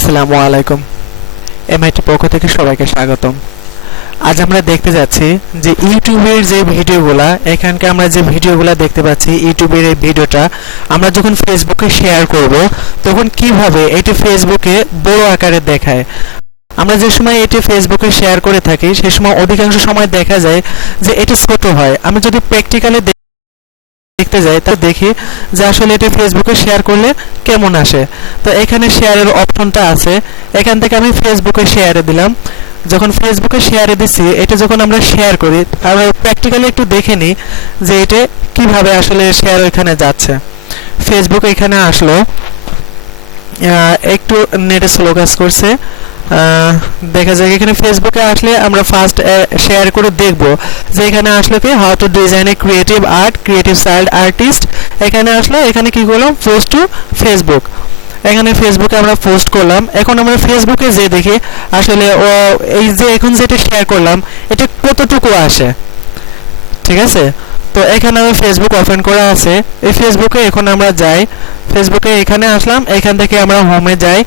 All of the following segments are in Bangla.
আসসালামু আলাইকুম। এমআইটি পক্ষ থেকে সবাইকে স্বাগতম। আজ আমরা দেখতে যাচ্ছি যে ইউটিউবের যে ভিডিওগুলা, এখানকে আমরা যে ভিডিওগুলা দেখতে পাচ্ছি, ইউটিউবের এই ভিডিওটা আমরা যখন ফেসবুকে শেয়ার করব তখন কিভাবে এটি ফেসবুকে বড় আকারে দেখায়। আমরা যে সময় এটি ফেসবুকে শেয়ার করে থাকি সে সময় অধিকাংশ সময় দেখা যায় যে এটি ছোট হয়। আমি যদি প্র্যাকটিক্যালি দেখতে যাই তা দেখি যে আসলে এটা ফেসবুকে শেয়ার করলে কেমন আসে। তো এখানে শেয়ারের অপশনটা আছে, এখান থেকে আমি ফেসবুকে শেয়ারে দিলাম। যখন ফেসবুকে শেয়ারে দিছি, এটা যখন আমরা শেয়ার করি আমরা প্র্যাকটিক্যালি একটু দেখে নিই যে এটা কিভাবে আসলে শেয়ার ওইখানে যাচ্ছে। ফেসবুক এখানে আসলো, একটু নেটে স্লো কাজ করছে। দেখা যায় এখানে ফেসবুকে আসলে আমরা ফার্স্ট শেয়ার করে দেখব যে এখানে আসলে কি how to design A creative art, creative child artist. এখানে আসলে এখানে কি করলাম, পোস্ট টু ফেসবুক। এখানে ফেসবুকে আমরা পোস্ট করলাম। এখন আমরা ফেসবুকে যে দেখি আসলে এই যে এখন যেটা শেয়ার করলাম এটা কতটুকু আসে। ঠিক আছে, তো এখানে আমি ফেসবুক ওপেন করা আছে। এই ফেসবুকে এখন আমরা যাই, ফেসবুকে এখানে আসলাম, এখান থেকে আমরা হোমে যাই।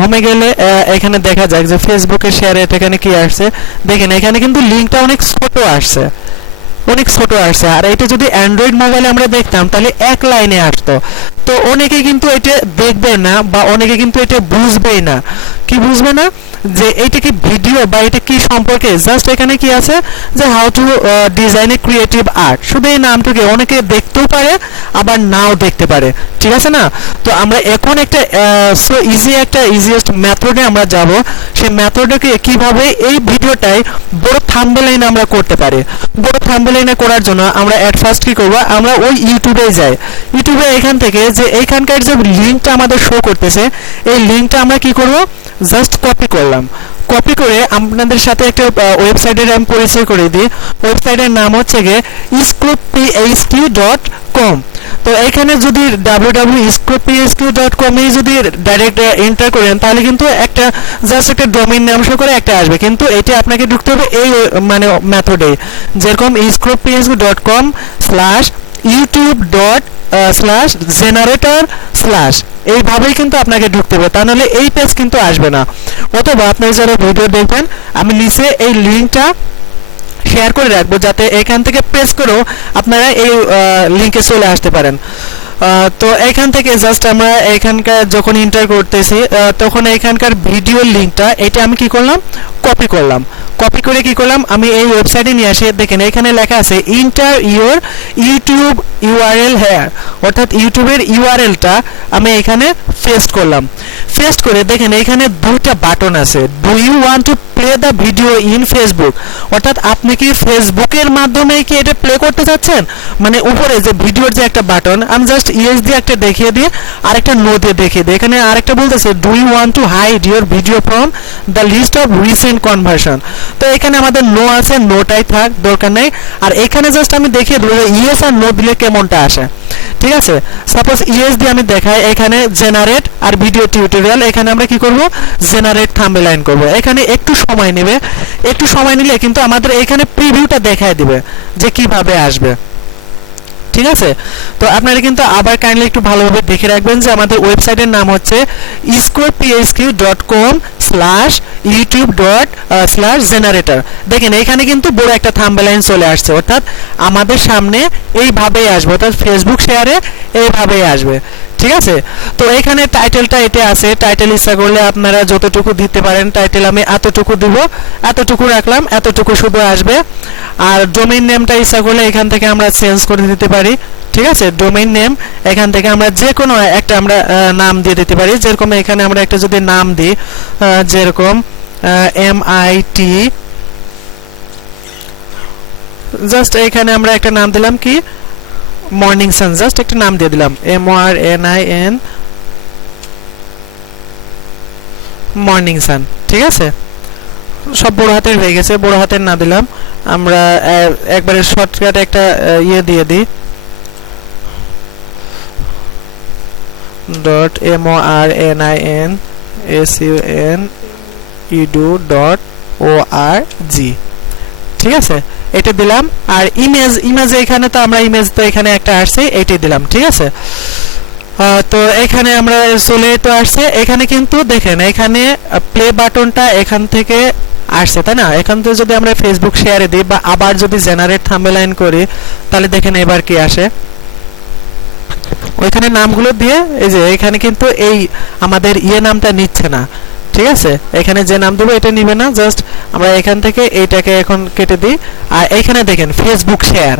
হোমে গেলে এখানে দেখা যায় যে ফেসবুকের শেয়ার এখানে কি আসছে দেখেন, এখানে কিন্তু লিঙ্কটা অনেক ছোট আসছে, অনেক ছোট আসছে। আর এটা যদি অ্যান্ড্রয়েড মোবাইলে আমরা দেখতাম তাহলে এক লাইনে আসতো। তো অনেকে কিন্তু এটা দেখবে না বা অনেকে কিন্তু এটা বুঝবেই না। কি বুঝবে না যে এটা কি ভিডিও বা এটা কি সম্পর্কে, জাস্ট এখানে কি আছে যে how to design A creative art, শুধু এই নামটুকু অনেকে দেখতেও পারে আবার নাও দেখতে পারে। ঠিক আছে না? তো আমরা এখন একটা সো ইজি একটা ইজিয়েস্ট মেথডে আমরা যাব। সেই মেথডকে কিভাবে এই ভিডিওটাই বড় থাম্বনেইল আমরা করতে পারি। বড় থাম্বনেইল করার জন্য আমরা এট ফার্স্ট কি করব, আমরা ওই ইউটিউবে যাই। ইউটিউবে এখান থেকে যে এইখানকার যে লিঙ্কটা আমাদের শো করতেছে এই লিঙ্কটা আমরা কি করব, জাস্ট কপি করলাম। কপি করে আপনাদের সাথে একটা ওয়েবসাইটের আমি পরিচয় করে দিই। ওয়েবসাইটের নাম হচ্ছে গিয়ে scoopphq.com। তো এখানে যদি www.scoopphq.com এ যদি ডাইরেক্ট এন্টার করেন তাহলে কিন্তু একটা জাস্ট একটা ডোমেইন নাম শো করে একটা আসবে, কিন্তু এটা আপনাকে ঢুকতে হবে এই মানে মেথডে, যেরকম scoopphq.com/youtube./generator/ এইভাবেই কিন্তু আপনাকে ঢুকতে হবে, তা নাহলে এই পেজ কিন্তু আসবে না। অথবা আপনারা যারা ভিডিও দেখবেন আমি নিচে এই লিঙ্কটা শেয়ার করে রাখবো যাতে এখান থেকে প্রেস করেও আপনারা এই লিঙ্কে চলে আসতে পারেন। তো এখান থেকে জাস্ট আমরা এখানকার যখন এন্টার করতেছি তখন এখানকার ভিডিও লিঙ্কটা এটা আমি কি করলাম, কপি করলাম। কপি করে কি করলাম, আমি এই ওয়েবসাইটে নিয়ে আসি। দেখেন এখানে লেখা আছে enter your YouTube URL here, অর্থাৎ ইউটিউবের ইউআরএলটা আমি এখানে পেস্ট করলাম। পেস্ট করে দেখেন এখানে দুইটা বাটন আছে, do you want to play the video in Facebook, অর্থাৎ আপনি কি ফেসবুকের মাধ্যমে কি এটা প্লে করতে চাচ্ছেন। মানে উপরে যে ভিডিওর যে একটা বাটন, আমি জাস্ট ইয়েস দিয়ে একটা দেখিয়ে দিয়ে আরেকটা নো দিয়ে দেখিয়ে দিই। এখানে আরেকটা বলতেছে do you want to hide your video from the list of recent conversion. তো এখানে আমাদের নো আছে, নোটাই থাক, দরকার নেই। আর এখানে জাস্ট আমি দেখিয়ে দেবো ইয়েস আর নো দিলে কেমনটা আসে। ঠিক আছে, সাপোজ ইয়েস দিয়ে আমি দেখাই, এখানে জেনারেট আর ভিডিও টিউটোরিয়াল, এখানে আমরা কি করব, জেনারেট থাম্বনেইল করব। এখানে একটু সময় নেবে, একটু সময় নিলে কিন্তু আমাদের এখানে প্রিভিউটা দেখায় দিবে যে কিভাবে আসবে। ঠিক আছে, তো আপনারা কিন্তু আবার কাইন্ডলি একটু ভালোভাবে দেখে রাখবেন যে আমাদের ওয়েবসাইটের নাম হচ্ছে scoopphq.com/youtube./generator। দেখেন এখানে কিন্তু বড় একটা থাম্বনেইল চলে আসছে, অর্থাৎ আমাদের সামনে এইভাবেই আসবে, অর্থাৎ ফেসবুক শেয়ারে এইভাবেই আসবে। ঠিক আছে, তো এখানে টাইটেলটা এটা আছে, টাইটেল ইচ্ছা করলে আপনারা যতটুকু দিতে পারেন, টাইটেল আমি এতটুকু দিব, এতটুকু রাখলাম, এতটুকু শুধু আসবে। আর ডোমেইন নেমটা ইচ্ছা করলে এখান থেকে আমরা চেঞ্জ করে দিতে পারি। ঠিক আছে, ডোমেইন নেম এখান থেকে আমরা যে কোনো একটা আমরা নাম দিয়ে দিতে পারি। যেরকম এখানে আমরা একটা যদি নাম দিই, যেরকম MIT, জাস্ট এখানে আমরা একটা নাম দিলাম কি মর্নিং সান, জাস্ট একটা নাম দিয়ে দিলাম MORNIN মর্নিং সান। ঠিক আছে, সব বড় হাতের হয়ে গেছে, বড় হাতের না দিলাম, আমরা একবারে শর্টকাট একটা ইয়ে দিয়ে দিই .MORNINSUNEDU.ORG। ঠিক আছে, এটা দিলাম। আর ইমেজ এখানে তো আমরা ইমেজ তো এখানে একটা আসছে, এইটাই দিলাম। ঠিক আছে, তো এখানে আমরা চলে তো আসছে, এখানে কিন্তু দেখেন এখানে প্লে বাটনটা এখান থেকে আসছে, তাই না? এখান থেকে যদি আমরা ফেসবুক শেয়ারে দিই বা আবার যদি জেনারেট থাম্বনেইল করি, তাহলে দেখেন এবার কি আসে। ওইখানে নামগুলো দিয়ে এই যে এখানে কিন্তু এই আমাদের নামটা নিচ্ছে না, ঠিক আছে? এখানে যে নাম দেবো এটা নিবে না, জাস্ট আমরা এখান থেকে এইটাকে এখন কেটে দিই। আর এখানে দেখেন Facebook share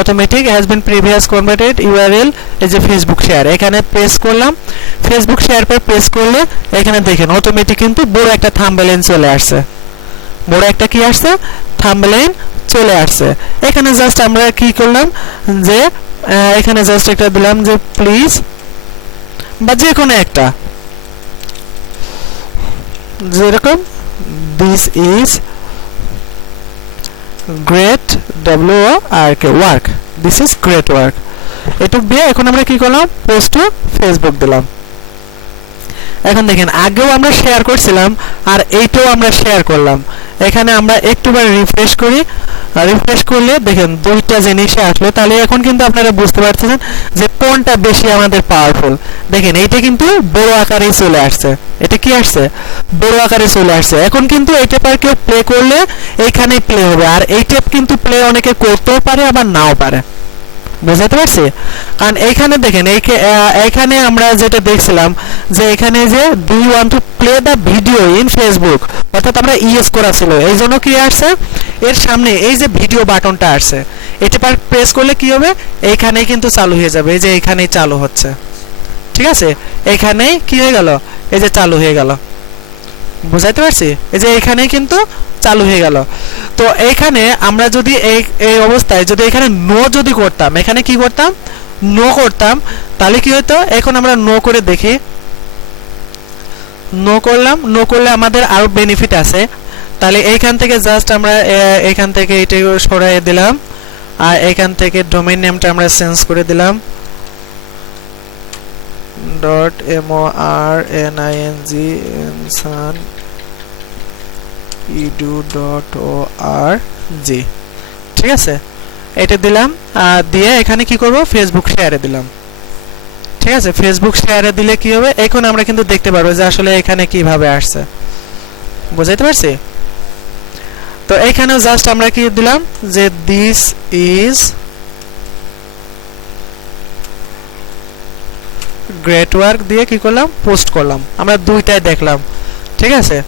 automatic has been previous converted URL, এই যে ফেসবুক শেয়ার এখানে প্রেস করলাম। ফেসবুক শেয়ার পর প্রেস করলে এখানে দেখেন অটোমেটিক কিন্তু বড় একটা থাম্বনেইল চলে আসছে, বড় একটা কি আসছে থাম্বনেইল চলে আসছে। এখানে জাস্ট আমরা কি করলাম যে এখানে জাস্ট একটা দিলাম যে প্লিজ, বা যে কোনো একটা, যেরকম this is great work, this is great work, এটুক দিয়ে এখন আমরা কি করলাম পোস্ট টু ফেসবুক দিলাম। এখন দেখেন আগেও আমরা শেয়ার করছিলাম আর এইটাও আমরা শেয়ার করলাম। এখানে আমরা একটুবার রিফ্রেশ করি, রিফ্রেশ করলে দেখেন দুইটা জিনিস আসলো। তাহলে এখন কিন্তু আপনারা বুঝতে পারছেন যে কোনটা বেশি আমাদের পাওয়ারফুল। দেখেন এইটা কিন্তু বড় আকারে চলে আসছে, এটা কি আসছে বড় আকারে চলে আসছে। এখন কিন্তু এইটা পার কেউ প্লে করলে এইখানেই প্লে হবে, আর এইটা কিন্তু প্লে অনেকে করতেও পারে আবার নাও পারে, বুঝতে পারছি? কারণ এইখানে দেখেন এইখানে আমরা যেটা দেখছিলাম যে এখানে যে do you want to play the video in Facebook, অর্থাৎ আমরা ইয়েস করা ছিল, এই জন্য কি আসছে এর সামনে এই যে ভিডিও বাটনটা আসছে, এটা পার প্রেস করলে কি হবে এইখানেই কিন্তু চালু হয়ে যাবে, এই যে এইখানেই চালু হচ্ছে, ঠিক আছে? এইখানেই কি হয়ে গেল এই যে চালু হয়ে গেল, বুঝাইতে পারছি? এই যে এইখানেই কিন্তু চালু হয়ে গেল। তো এইখানে আমরা যদি এই অবস্থায় যদি এখানে নো যদি করতাম, এখানে কি করতাম নো করতাম, তাহলে কি হতো? এখন আমরা নো করে দেখি, নো করলাম, নো করলে আমাদের আরো বেনিফিট আছে। তাহলে এইখান থেকে জাস্ট আমরা এখান থেকে এটা সরাই দিলাম, আর এখান থেকে ডোমেইন নেমটা আমরা চেঞ্জ করে দিলাম .morning insan edu.org, ঠিক আছে? এটা দিলাম, দিয়ে এখানে কি করব ফেসবুক শেয়ারে দিলাম, ঠিক আছে? ফেসবুক শেয়ারে দিলে কি হবে এখন আমরা কিন্তু দেখতে পারবো যে আসলে এখানে কিভাবে আসছে, বুঝাইতে পারছি? তো এখানেও জাস্ট আমরা কি দিলাম যে দিস ইজ গ্রেট ওয়ার্ক দিয়ে কি করলাম পোস্ট করলাম। আমরা দুইটাই দেখলাম, ঠিক আছে?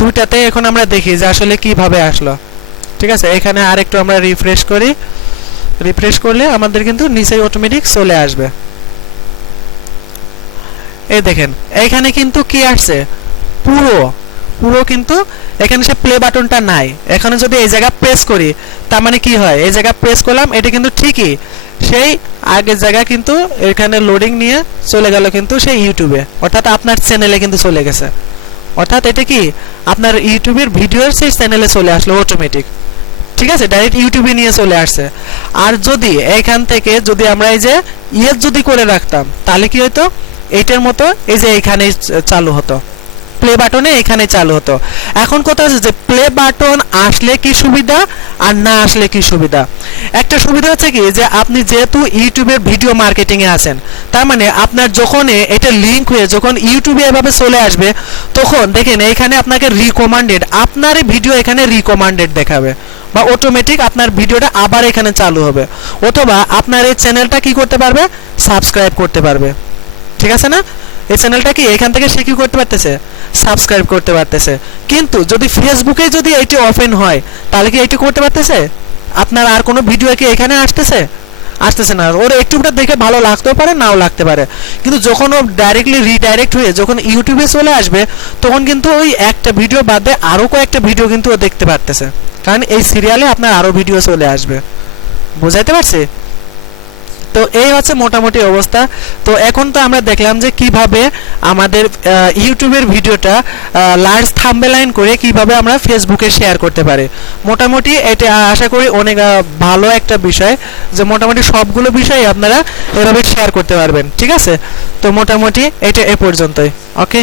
দুইটাতে এখন আমরা দেখি যে আসলে কিভাবে আসলো, ঠিক আছে? এখানে আরেকটু আমরা রিফ্রেশ করি, রিফ্রেশ করলে আমাদের কিন্তু নিচেই অটোমেটিক চলে আসবে। এই দেখেন এখানে কিন্তু কি আসছে পুরো কিন্তু এখানে সে প্লে বাটনটা নাই। এখানে যদি এই জায়গা প্রেস করি তার মানে কি হয়, এই জায়গা প্রেস করলাম, এটা কিন্তু ঠিকই সেই আগের জায়গা কিন্তু এখানে লোডিং নিয়ে চলে গেল কিন্তু সেই ইউটিউবে, অর্থাৎ আপনার চ্যানেলে কিন্তু চলে গেছে, অর্থাৎ এটা কি আপনার ইউটিউবের ভিডিওর সেই চ্যানেলে চলে আসলো অটোমেটিক, ঠিক আছে? ডাইরেক্ট ইউটিউবে নিয়ে চলে আসছে। আর যদি এখান থেকে যদি আমরা এই যে যদি করে রাখতাম তাহলে কি হতো এইটার মতো এই যে এখানেই চালু হতো, প্লে বাটনে এখানে চালু হতো। এখন কথা আছে যে প্লে বাটন আসলে কি সুবিধা আর না আসলে কি সুবিধা। একটা সুবিধা হচ্ছে কি যে আপনি যেহেতু ইউটিউবের ভিডিও মার্কেটিং এ আছেন, তার মানে আপনার যখন এটা লিংক হয়ে যখন ইউটিউবে এভাবে চলে আসবে তখন দেখেন এখানে আপনাকে রিকমেন্ডেড, আপনার ভিডিও এখানে রিকমেন্ডেড দেখাবে বা অটোমেটিক আপনার ভিডিওটা আবার এখানে চালু হবে, অথবা আপনার এই চ্যানেলটা কি করতে পারবে সাবস্ক্রাইব করতে পারবে, ঠিক আছে না? এই চ্যানেলটা কি এখান থেকে সে কি করতে পারতেছে সাবস্ক্রাইব করতে পারতেছে। কিন্তু যদি ফেসবুকে যদি এইটি ওপেন হয় তাহলে কি এইটি করতে পারতেছে? আপনার আর কোনো ভিডিও কি এখানে আসতেছে না। ওর একটুটা দেখে ভালো লাগতেও পারে নাও লাগতে পারে, কিন্তু যখন ও ডাইরেক্টলি রিডাইরেক্ট হয়ে যখন ইউটিউবে চলে আসবে তখন কিন্তু ওই একটা ভিডিও বাদে আরো কয়েকটা ভিডিও কিন্তু ও দেখতে পারতেছে, কারণ এই সিরিয়ালে আপনার আরো ভিডিও চলে আসবে, বুঝাইতে পারছি? তো এই হচ্ছে মোটামুটি অবস্থা। তো এখন তো আমরা দেখলাম যে কিভাবে আমাদের ইউটিউবের ভিডিওটা লার্জ থাম্বনেইল করে কিভাবে আমরা ফেসবুকে শেয়ার করতে পারি। মোটামুটি এটা আশা করি অনেক ভালো একটা বিষয়, যে মোটামুটি সবগুলো বিষয় আপনারা এভাবে শেয়ার করতে পারবেন, ঠিক আছে? তো মোটামুটি এটা এ পর্যন্তই, ওকে।